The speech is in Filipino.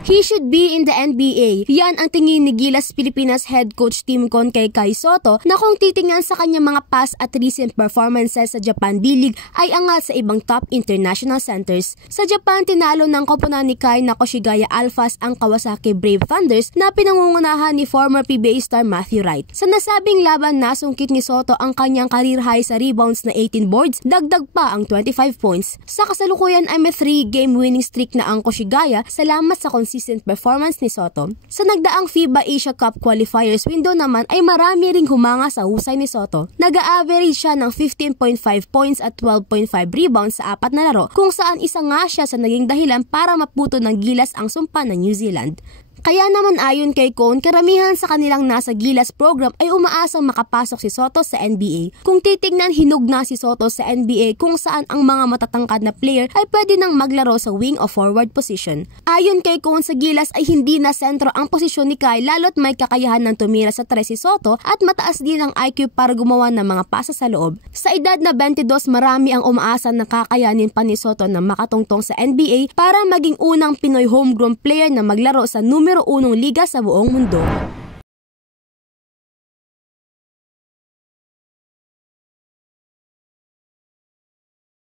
He should be in the NBA. Yan ang tingin ni Gilas Pilipinas head coach Tim Con kay Kai Sotto na kung titingnan sa kanyang mga past at recent performances sa Japan D-League ay angat sa ibang top international centers. Sa Japan, tinalo ng koponan ni Kai na Koshigaya Alphas ang Kawasaki Brave Thunders na pinangungunahan ni former PBA star Matthew Wright. Sa nasabing laban, nasungkit ni Sotto ang kanyang career high sa rebounds na 18 boards, dagdag pa ang 25 points. Sa kasalukuyan ay may 3-game winning streak na ang Koshigaya salamat sa consistent performance ni Sotto. Sa nagdaang FIBA Asia Cup qualifiers window naman ay marami ring humanga sa husay ni Sotto. Nag-a-average siya ng 15.5 points at 12.5 rebounds sa 4 na laro, kung saan isa nga siya sa naging dahilan para maputo ng Gilas ang sumpa ng New Zealand. Kaya naman ayon kay Con, karamihan sa kanilang nasa Gilas program ay umaasang makapasok si Sotto sa NBA. Kung titignan, hinug na si Sotto sa NBA kung saan ang mga matatangkad na player ay pwede nang maglaro sa wing o forward position. Ayon kay Con, sa Gilas ay hindi na sentro ang posisyon ni Kai lalo't may kakayahan ng tumira sa tres si Sotto at mataas din ang IQ para gumawa ng mga pasa sa loob. Sa edad na 22, marami ang umaasa na kakayanin pa ni Sotto na makatungtong sa NBA para maging unang Pinoy homegrown player na maglaro sa numero 1 liga sa buong mundo.